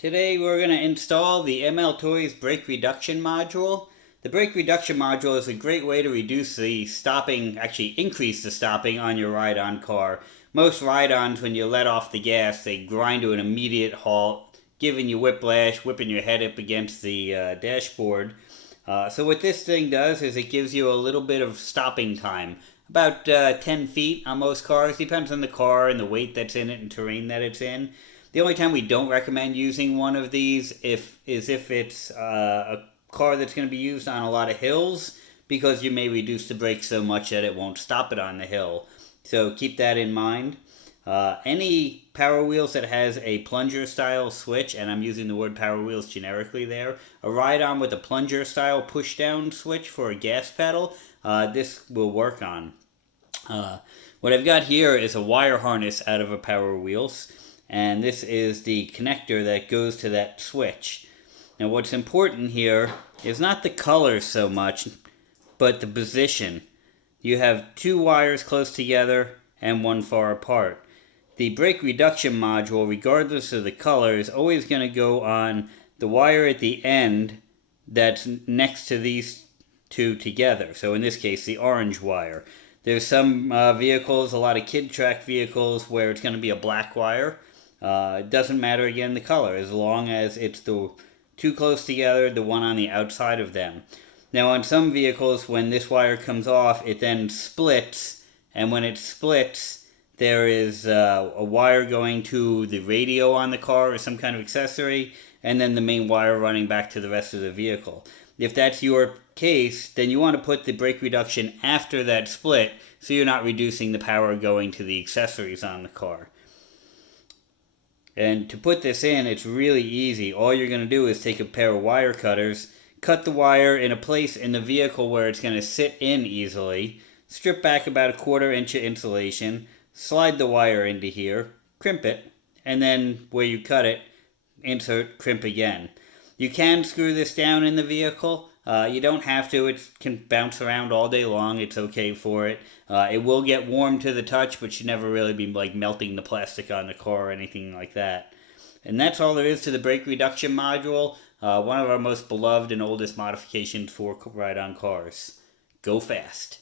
Today we're going to install the MLToys brake reduction module. The brake reduction module is a great way to reduce the stopping, actually increase the stopping on your ride-on car. Most ride-ons, when you let off the gas, they grind to an immediate halt, giving you whiplash, whipping your head up against the dashboard. So what this thing does is it gives you a little bit of stopping time. About 10 feet on most cars, depends on the car and the weight that's in it and terrain that it's in. The only time we don't recommend using one of these is if it's a car that's going to be used on a lot of hills, because you may reduce the brake so much that it won't stop it on the hill. So keep that in mind. Any Power Wheels that has a plunger style switch, and I'm using the word Power Wheels generically there, a ride-on with a plunger style push down switch for a gas pedal, this will work on. What I've got here is a wire harness out of a Power Wheels, and this is the connector that goes to that switch. Now what's important here is not the color so much, but the position. You have two wires close together and one far apart. The brake reduction module, regardless of the color, is always going to go on the wire at the end that's next to these two together. So in this case, the orange wire. There's some vehicles, a lot of kid track vehicles, where it's going to be a black wire. It doesn't matter, again, the color, as long as it's the two close together, the one on the outside of them. Now on some vehicles, when this wire comes off, it then splits, and when it splits, there is a wire going to the radio on the car or some kind of accessory, and then the main wire running back to the rest of the vehicle. If that's your case, then you want to put the brake reduction after that split, so you're not reducing the power going to the accessories on the car. And to put this in, it's really easy. All you're going to do is take a pair of wire cutters, cut the wire in a place in the vehicle where it's going to sit in easily, strip back about 1/4 inch of insulation, slide the wire into here, crimp it, and then where you cut it, insert, crimp again. You can screw this down in the vehicle. You don't have to. It can bounce around all day long. It's okay for it. It will get warm to the touch, but should never really be like melting the plastic on the car or anything like that. And that's all there is to the brake reduction module. One of our most beloved and oldest modifications for ride-on cars. Go fast.